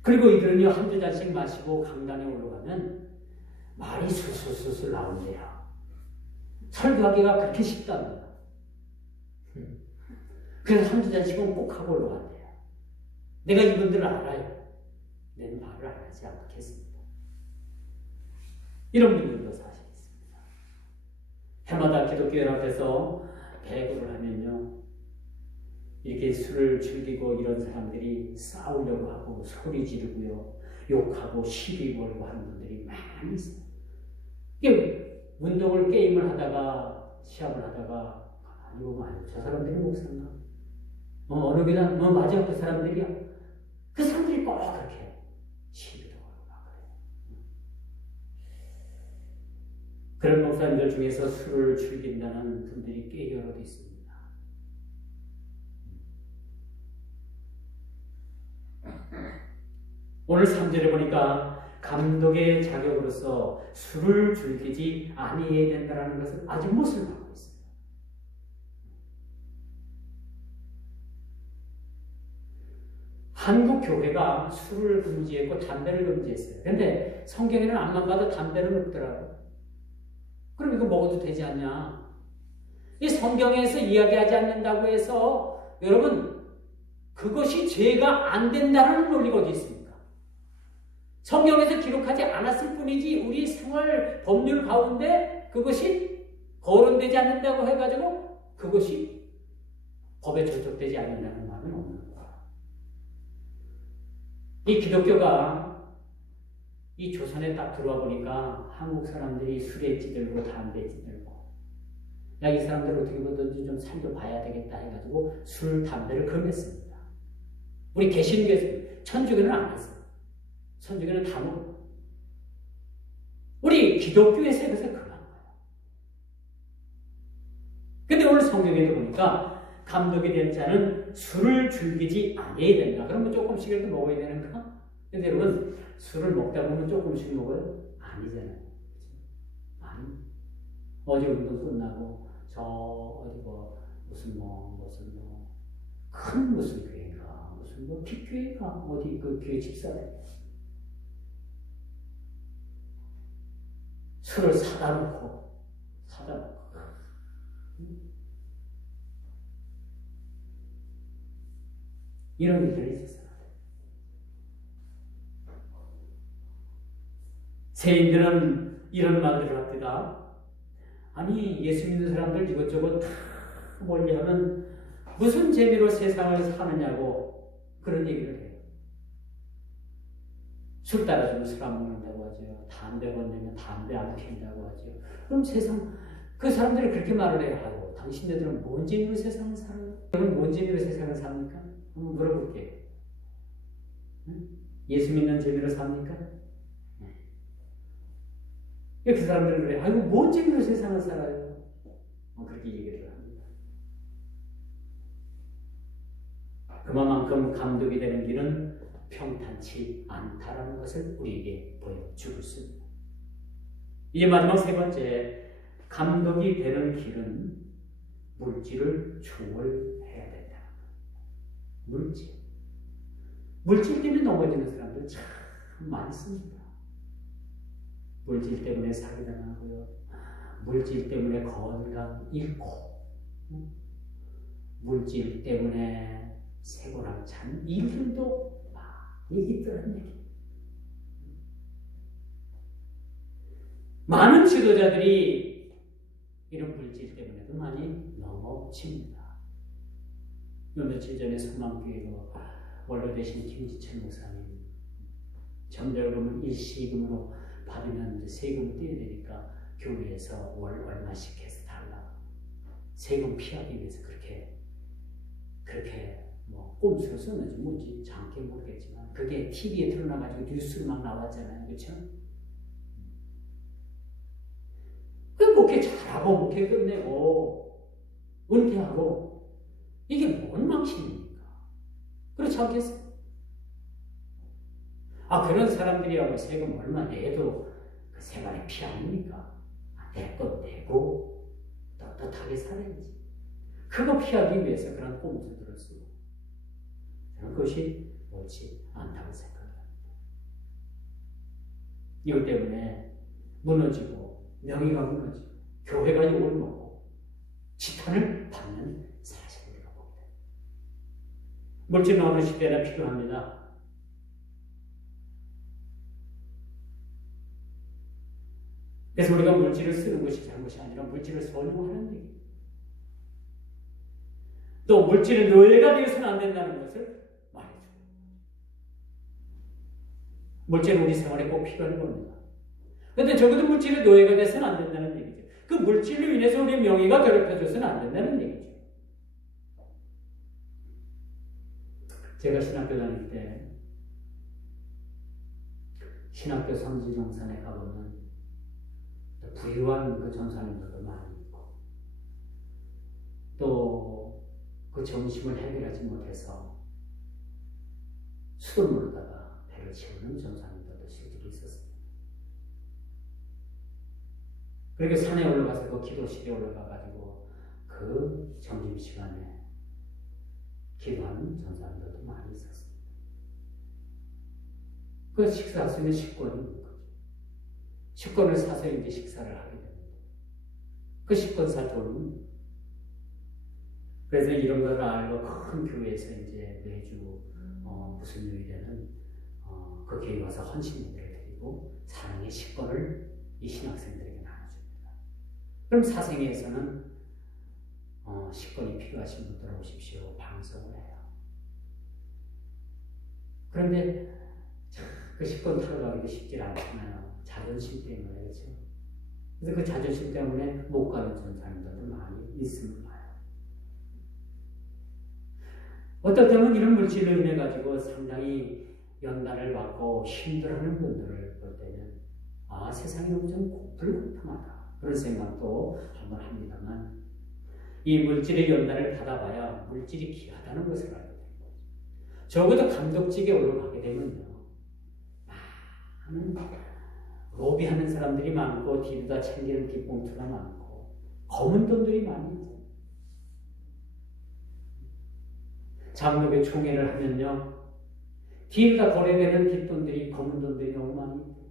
그리고 이들은요 한두 잔씩 마시고 강단에 올라가면 말이 술술술술 나온대요. 설교하기가 그렇게 쉽답니다. 그래서 한두 잔씩은 꼭 하고 올라간대요. 내가 이분들을 알아요. 내 말을 안 하지 않겠습니다. 이런 분들도 사실 있습니다. 해마다 기독교 연합에서 배구를 하면요 이렇게 술을 즐기고 이런 사람들이 싸우려고 하고 소리 지르고요 욕하고 시비 걸고 하는 분들이 많이 있어요. 운동을 게임을 하다가 시합을 하다가 저 사람들이 목사인가? 어느 교단 맞아 그 사람들이야. 그 사람들이 꼭 그렇게 시비도 걸고 막 그래요. 그런 목사님들 중에서 술을 즐긴다는 분들이 꽤 여럿 있습니다. 오늘 3절에 보니까 감독의 자격으로서 술을 즐기지 아니해야 된다는 것을 아주 못을 받고 있어요. 한국 교회가 술을 금지했고 담배를 금지했어요. 그런데 성경에는 안만 봐도 담배는 없더라고요. 그럼 이거 먹어도 되지 않냐? 이 성경에서 이야기하지 않는다고 해서 여러분 그것이 죄가 안 된다는 논리가 어디 있습니까? 성경에서 기록하지 않았을 뿐이지 우리 생활 법률 가운데 그것이 거론되지 않는다고 해가지고 그것이 법에 저촉되지 않는다는 말은 없는 거야. 이 기독교가 이 조선에 딱 들어와 보니까 한국 사람들이 술에 찌들고 담배에 찌들고 이 사람들 어떻게 보든지 좀 살도 봐야 되겠다 해가지고 술, 담배를 금했습니다. 우리 개신교에서 천주교는 안 했어요. 천주교는 다 먹어요. 우리 기독교에서 이것을 금한 거예요. 근데 오늘 성경에도 보니까 감독이 된 자는 술을 즐기지 아니해야 된다. 그러면 조금씩이라도 먹어야 되는가? 근데 여러분 술을 먹다 보면 조금씩 먹어요? 아니잖아요. 아니. 어제 운동 끝나고 저 어디 무슨 큰 무슨 교회가 무슨 빅교회가 어디 그 교회 집사래 술을 사다 놓고 이런 일들이 있었어요. 세인들은 이런 말들을 합니다. 아니 예수 믿는 사람들 이것저것 다 멀리하면 무슨 재미로 세상을 사느냐고 그런 얘기를 해요. 술 따라주면 술 안 먹는다고 하죠. 담배 건네면 담배 안 피운다고 하죠. 그럼 세상 그 사람들이 그렇게 말을 해요. 아유, 당신네들은 뭔 재미로 세상을 살아요? 여러분 뭔 재미로 세상을 삽니까? 한번 물어볼게요. 예수 믿는 재미로 삽니까? 그 사람들은 그래. 아이고 뭔 재미로 세상을 살아요? 그렇게 얘기를 합니다. 그만큼 감독이 되는 길은 평탄치 않다라는 것을 우리에게 보여주고 있습니다. 이제 마지막 세 번째, 감독이 되는 길은 물질을 초월해야 된다. 물질 때문에 넘어지는 사람들 참 많습니다. 물질 때문에 사기당하고요. 물질 때문에 건강 잃고, 물질 때문에 세고랑찬 일들도 많이 있더라는 얘기. 많은 지도자들이 이런 물질 때문에도 많이 넘어집니다. 며칠 전에 소망교회로 원로 되신 김지철 목사님, 전절금을 일시금으로 받으면 이제 세금 떼야 되니까 교회에서 월 얼마씩 해서 달라. 세금 피하기 위해서 그렇게 뭐 꼼수를 썼는지 뭔지 정확히 모르겠지만 그게 TV에 드러나가지고 뉴스로 막 나왔잖아요. 그렇죠? 그 목회 잘하고 목회 끝내고 은퇴하고 이게 뭔 망신입니까? 그렇지 않겠어요? 그런 사람들이야말로 세금 얼마 내도 그 생활의 피 아닙니까? 내 것 내고 떳떳하게 살아야지. 그거 피하기 위해서 그런 꼼수들을 쓰고 저는 그것이 옳지 않다고 생각합니다. 이것 때문에 무너지고 명의가 무너지고 교회가 욕을 먹고 지탄을 받는 사실이라고 봅니다. 물질은 어느 시대나 필요합니다. 그래서 우리가 물질을 쓰는 것이 잘못이 아니라 물질을 선용하는 얘기예요. 또 물질은 노예가 되어서는 안 된다는 것을 말해줘요. 물질은 우리 생활에 꼭 필요한 겁니다. 그런데 적어도 물질의 노예가 돼서는 안 된다는 얘기죠. 그 물질로 인해서 우리의 명예가 괴롭혀져서는 안 된다는 얘기죠. 제가 신학교 다닐 때 신학교 성지정산에 가보면 부유한 그 전사님들도 많이 있고 또 그 점심을 해결하지 못해서 수돗물로다가 배를 채우는 전사님들도 실제로 있었습니다. 그렇게 산에 올라가서 그 기도실에 올라가가지고 그 점심시간에 기도하는 전사님들도 많이 있었습니다. 그 식사할 수 있는 식권이 있는 거죠. 식권을 사서 이제 식사를 하게 됩니다. 그 식권 살 돈은 그래서 이런 걸 알고 큰 교회에서 이제 매주 무슨 요일에는 그 교회 와서 헌신들을 드리고 사랑의 식권을 이 신학생들에게 나눠줍니다. 그럼 사생회에서는 식권이 필요하신 분들 오십시오 방송을 해요. 그런데 그 식권 털어가기도 쉽지 않잖아요. 자존심 때문에. 그렇죠? 그래서 그 자존심 때문에 못 가는 전사님들도 많이 있음을 봐요. 어떨 때는 이런 물질로 인해 가지고 상당히 연단을 받고 힘들어하는 분들을 볼 때는 세상이 너무 좀 불공평하다 그런 생각도 한번 합니다만 이 물질의 연단을 받아봐야 물질이 귀하다는 것을 알게 됩니다. 적어도 감독직에 올라가게 되면요 많은 로비하는 사람들이 많고 뒤에다 챙기는 뒷봉투가 많고 검은 돈들이 많이 있어요. 장로교 총회를 하면요 뒤에다 거래되는 뒷돈들이 검은 돈들이 너무 많이 있어요.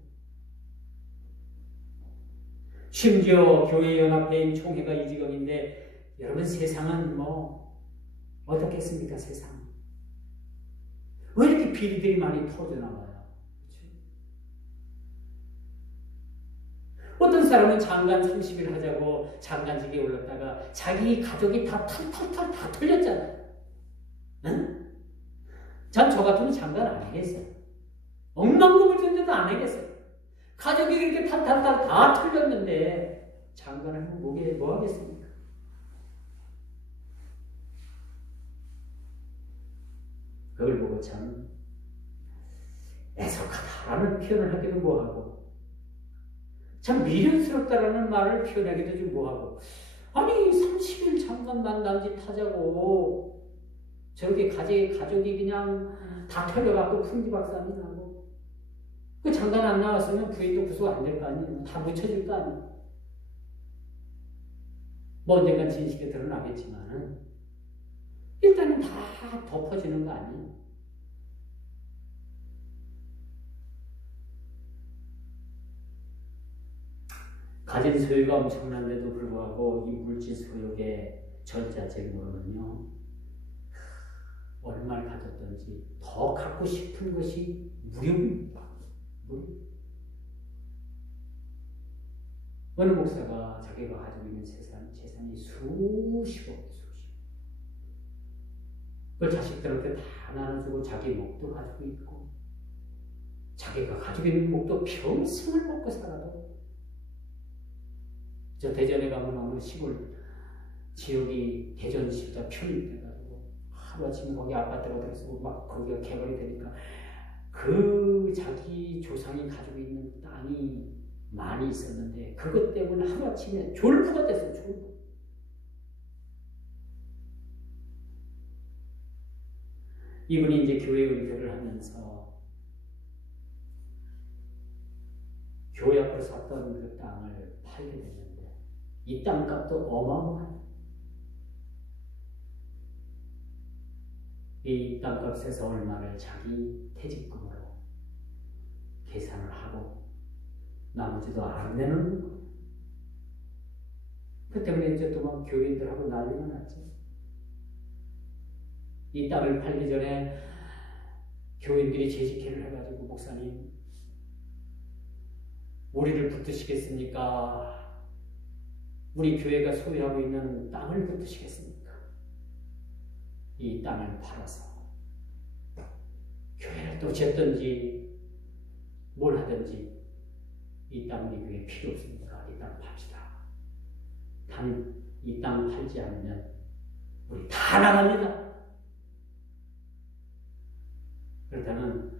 심지어 교회연합회인 총회가 이 지경인데 여러분 세상은 뭐 어떻겠습니까? 세상 왜 이렇게 비리들이 많이 터져나와요? 어떤 사람은 장관 30일 하자고 장관직에 올랐다가 자기 가족이 다 털털털 다 털렸잖아요. 응? 전 저 같으면 장관 안 하겠어요. 억만 금을 줬는데도 안 하겠어요. 가족이 그렇게 탈탈탈 다 틀렸는데 장관을 하면 뭐 하겠습니까? 그걸 보고 참 애석하다라는 표현을 하기도 뭐하고 참 미련스럽다라는 말을 표현하기도 좀 뭐하고 아니 30일 장관 만남짓 하자고 저렇게 가족이 그냥 다 털려갖고 풍지박산이 나고 그 장관 안 나왔으면 부인도 구속 안 될 거 아니에요. 다 묻혀질 거 아니에요. 뭐 언젠간 진실이 드러나겠지만은 일단은 다 덮어지는 거 아니에요. 가진 소유가 엄청난데도 불구하고 이 물질 소유의 전자제목으로는요 얼마를 가졌던지 더 갖고 싶은 것이 무료입니다. 어느 목사가 자기가 가지고 있는 재산이 수십억. 그걸 자식들한테 다 나눠주고 자기 목도 가지고 있고 자기가 가지고 있는 목도 평생을 먹고 살아도 저 대전에 가면 어느 시골 지역이 대전시가 편입돼가지고 하루아침에 거기 아파트가 들어서고 막 거기가 개발이 되니까 그 자기 조상이 가지고 있는 땅이 많이 있었는데 그것 때문에 하루아침에 졸부가 됐어요. 졸부. 이분이 이제 교회 은퇴를 하면서 교회 앞으로 샀던 그 땅을 팔게 됐는데 이 땅값도 어마어마해요. 이 땅값에서 얼마를 자기 퇴직금으로 계산을 하고 나머지도 안 내는 거예요. 그 때문에 이제 또 막 교인들하고 난리가 났죠. 이 땅을 팔기 전에 교인들이 재직회를 해가지고 목사님 우리를 붙드시겠습니까? 우리 교회가 소유하고 있는 땅을 붙드시겠습니까? 이 땅을 팔아서 교회를 또 짓든지 뭘 하든지 이 땅 우리 교회에 필요 없습니까? 이 땅 팝시다. 단 이 땅 팔지 않으면 우리 다 나갑니다. 그렇다면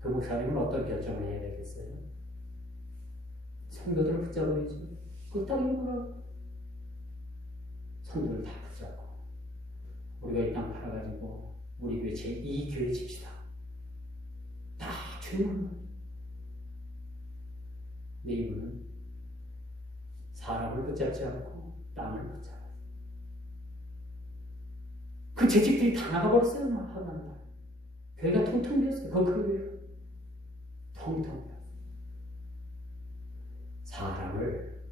그 목사님은 어떤 결정을 해야 되겠어요? 성도들을 붙잡아야지. 그 땅이 뭐라? 성도를 다 붙잡고 우리가 이 땅 팔아가지고 우리 교회 제2교회 집시다. 다 주는 거예요. 내 이분은 사람을 붙잡지 않고 땅을 붙잡아요. 그 재직들이 다 나가버렸어요. 하나님. 교회가 통통 비었어요. 그 교회가 통통 비었어요. 사람을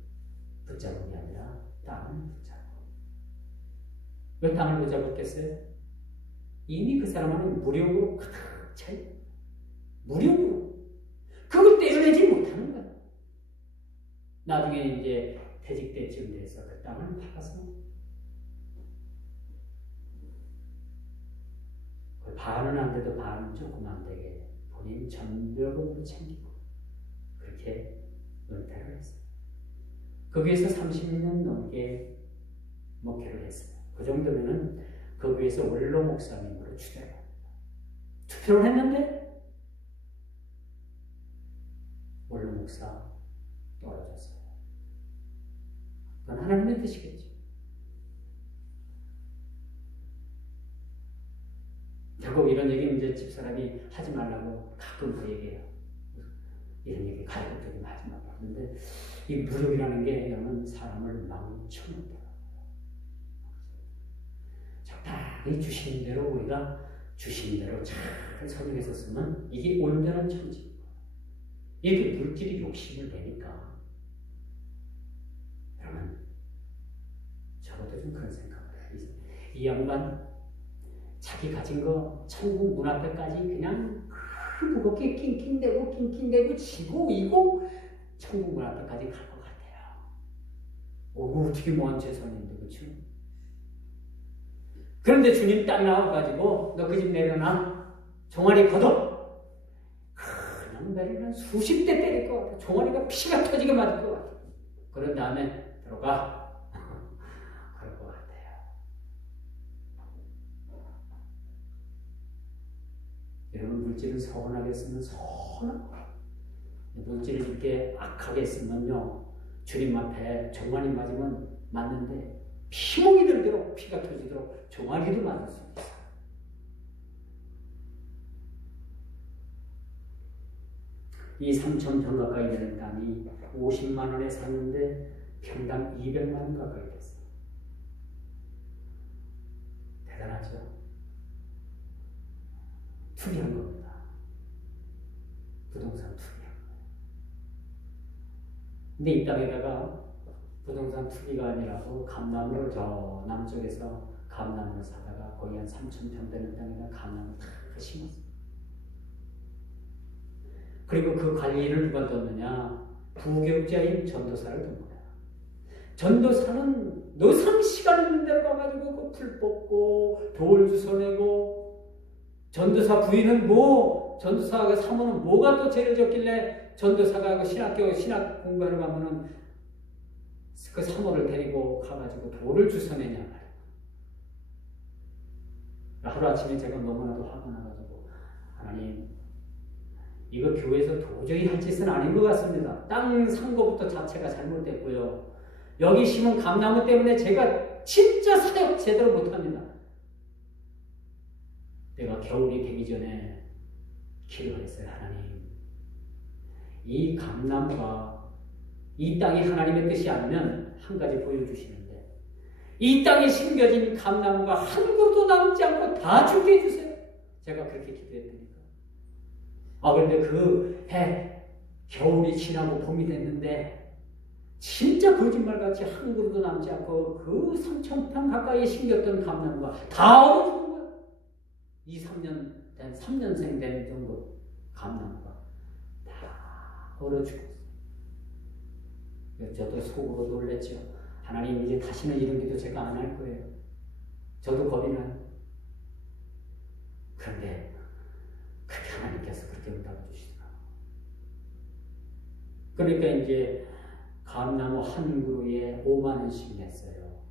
붙잡은 게 아니라 땅을 붙잡고. 왜 땅을 붙잡았겠어요? 이미 그 사람은 무력으로 가득 차요. 무력으로. 그걸 떼어내지 못하는 거예요. 나중에 이제 퇴직 때쯤 돼서 그 땅을 팔아서 반은 안 돼도 반은 조금 안 되게 본인 전별금으로 챙기고 그렇게 은퇴를 했어요. 거기에서 30년 넘게 목회를 했어요. 그 정도면은 거기에서 원로 목사님으로 추대를 합니다. 투표를 했는데 원로 목사 떨어졌어요. 그건 하나님의 뜻이겠죠. 결국 이런 얘기는 이제 집사람이 하지 말라고 가끔 그 얘기해요. 이런 얘기 가족들이 하지 말라고. 근데 이 무력이라는 게 여러분 사람을 망쳐놓더라고요. 적당히 주신 대로 우리가 주신 대로 잘 선택해서 쓰면 이게 온전한 천지입니다. 이렇게 물질이 욕심을 내니까 여러분 저도 좀 그런 생각을 해요. 이 양반 자기 가진 거 천국 문 앞에까지 그냥 무겁게 낑낑대고 지고 이고 천국 문 앞에까지 갈 것 같아요. 어떻게 먼 재산인데 그렇죠? 그런데 주님 딱 나와가지고 너 그 집 내려놔. 종아리 걷어. 그냥 매를 수십 대 때릴 것 같아. 종아리가 피가 터지게 맞을 것 같아. 그런 다음에 들어가. 그럴 것 같아요. 여러분 물질을 서운하게 쓰면 서운하고 물질을 이렇게 악하게 쓰면요. 주님 앞에 종아리 맞으면 맞는데 피멍이 들도록 피가 터지도록 종아리도 맞을 수 있어요. 이 3,000평 가까이 되는 땅이 50만 원에 샀는데 평당 200만 원 가까이 됐어요. 대단하죠? 투기한 겁니다. 부동산 투기한 거예요. 근데 이 땅에다가 부동산 투기가 아니라고 감나무를 저 남쪽에서 감나무를 사다가 거의 한 3,000평 되는 땅에다 감나무를 다 심었어요. 그리고 그 관리를 누가 뒀느냐? 부교육자인 전도사를 둔 거야. 전도사는 노상 시간 있는 데로 가가지고 그 풀 뽑고 돌 주워내고 전도사 부인은 전도사가 사모는 뭐가 또 죄를 졌길래 전도사가 그 신학 공부하러 가면은 그 사모를 데리고 가가지고 돌을 주워내냐 말이야. 하루아침에 제가 너무나도 화가 나가지고 하나님 이거 교회에서 도저히 할 짓은 아닌 것 같습니다. 땅 산 거부터 자체가 잘못됐고요. 여기 심은 감나무 때문에 제가 진짜 사역 제대로 못합니다. 내가 겨울이 되기 전에 기도했어요. 하나님 이 감나무가 이 땅이 하나님의 뜻이 아니면 한 가지 보여주시는데 이 땅에 심겨진 감나무가 한 그루도 남지 않고 다 죽게 해주세요. 제가 그렇게 기도했더니까 그런데 그 해 겨울이 지나고 봄이 됐는데 진짜 거짓말같이 한 그루도 남지 않고 그 3,000평 가까이 심겼던 감나무가 다 얼어 죽은 거야. 3년생 된 정도 감나무가 다 얼어 죽었어요. 저도 속으로 놀랬죠. 하나님 이제 다시는 이런 기도 제가 안 할 거예요. 저도 겁이 나요. 그런데 그렇게 하나님께서 그렇게 응답해 주시더라고요. 그러니까 이제 감나무 한 그루에 5만 원씩 냈어요.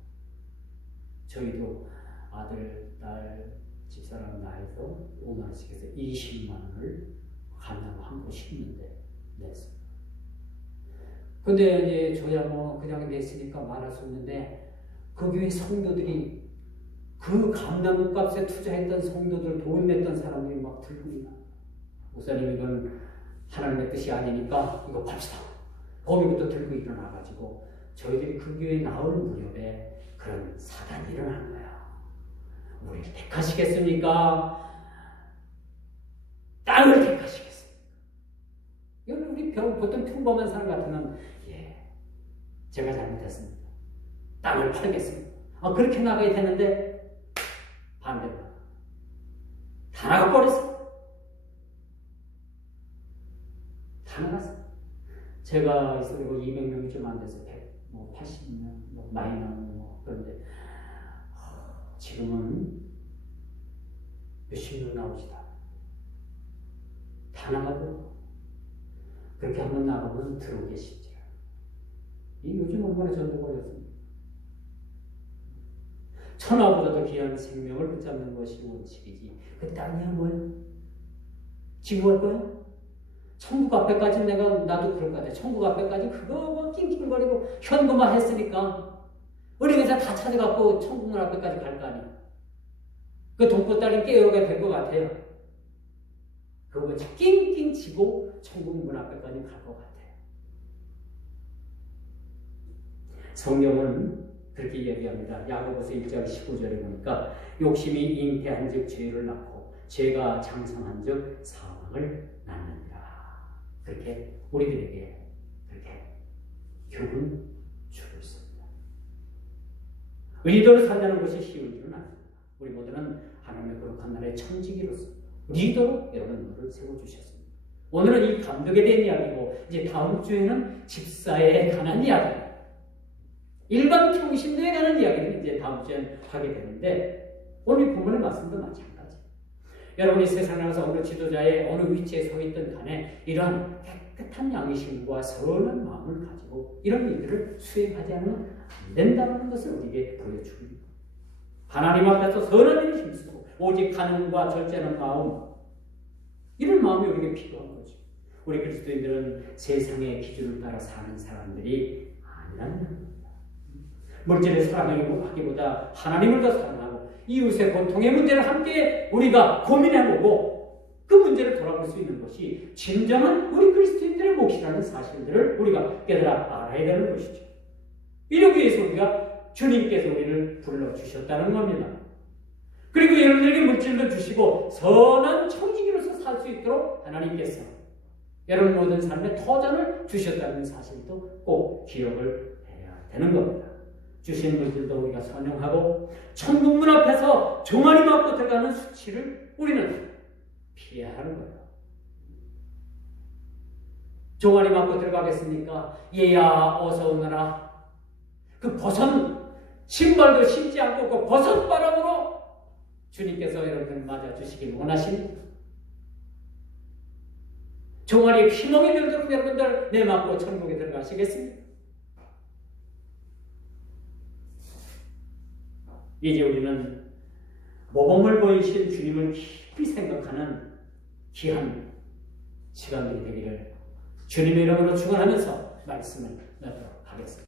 저희도 아들, 딸, 집사람 나해서 5만 원씩 해서 20만 원을 감나무 한 그루 심는데 냈어요. 근데 이제 저야 뭐 그냥 냈으니까 말할 수 없는데 그 교회 성도들이 그 감나무 값에 투자했던 성도들 돈 냈던 사람들이 막 들고 있나. 목사님 이건 하나님의 뜻이 아니니까 이거 팝시다. 거기부터 들고 일어나가지고 저희들이 그 교회에 나올 무렵에 그런 사단이 일어난 거야. 우리를 택하시겠습니까? 땅을 택하시겠습니까? 여러분 우리 보통 평범한 사람 같으면 제가 잘못했습니다. 땅을 팔겠습니다. 그렇게 나가야 되는데 반대로 다 나가버렸어요. 다 나갔어요. 제가 있어도 200명이 좀 안 돼서 80명, 많이 나오고 그런데 지금은 몇십 명 나오지도 않아요. 다 나가버리고 그렇게 한번 나가면 들어오기 쉽지 않아요. 요즘 얼마나 전도버렸습니다. 천하보다도 귀한 생명을 붙잡는 것이 원칙이지. 그 땅이야 뭐야? 지구 할 거야? 천국 앞에까지 나도 그럴 것 같아. 천국 앞에까지 그거 막 낑낑거리고 현금화 했으니까 은행에서 다 찾아갖고 천국문 앞에까지 갈 거 아니야. 그 돈보따리 깨어오게 될 것 같아요. 그거 낑낑 치고 천국문 앞에까지 갈 것 같아요. 성경은 그렇게 얘기합니다. 야고보서 1장 15절에 보니까 욕심이 잉태한 즉 죄를 낳고 죄가 장성한 즉 사망을 낳느니라. 그렇게 우리들에게 그렇게 교훈 주고 있습니다. 의도로 살자는 것이 쉬운 일은 아닙니다. 우리 모두는 하나님의 거룩한 나라의 청지기로서 리더로 여러분들을 세워주셨습니다. 오늘은 이 감독에 대한 이야기고 이제 다음 주에는 집사에 관한 이야기입니다. 일반 평신도에 관한 이야기를 이제 다음 주에 하게 되는데 오늘 본문의 말씀도 마찬가지. 여러분이 세상 나가서 어느 지도자의 어느 위치에 서 있든 간에 이런 깨끗한 양심과 선한 마음을 가지고 이런 일들을 수행하지 않으면 안 된다는 것을 우리에게 보여줍니다. 하나님 앞에서 선한 일을 힘쓰고 오직 간음과 절제하는 마음, 이런 마음이 우리에게 필요한 거죠. 우리 그리스도인들은 세상의 기준을 따라 사는 사람들이 아니라는 겁니다. 물질을 사랑하기보다 하나님을 더 사랑하고 이웃의 고통의 문제를 함께 우리가 고민해보고 그 문제를 돌아볼 수 있는 것이 진정한 우리 그리스도인들의 몫이라는 사실들을 우리가 깨달아 알아야 되는 것이죠. 이러기 위해서 우리가 주님께서 우리를 불러주셨다는 겁니다. 그리고 여러분들에게 물질도 주시고 선한 청지기로서 살 수 있도록 하나님께서 여러분 모든 삶의 터전을 주셨다는 사실도 꼭 기억을 해야 되는 겁니다. 주신 물질도 우리가 선용하고 천국 문 앞에서 종아리 맞고 들어가는 수치를 우리는 피해야 하는 거예요. 종아리 맞고 들어가겠습니까? 얘야 어서 오너라. 그 버선 신발도 신지 않고 그 버선 바람으로 주님께서 여러분을 맞아주시길 원하십니다. 종아리에 피멍이 들도록 여러분들 내맞고 천국에 들어가시겠습니까? 이제 우리는 모범을 보이신 주님을 깊이 생각하는 귀한 시간들이 되기를 주님의 이름으로 축원하면서 말씀을 나누도록 하겠습니다.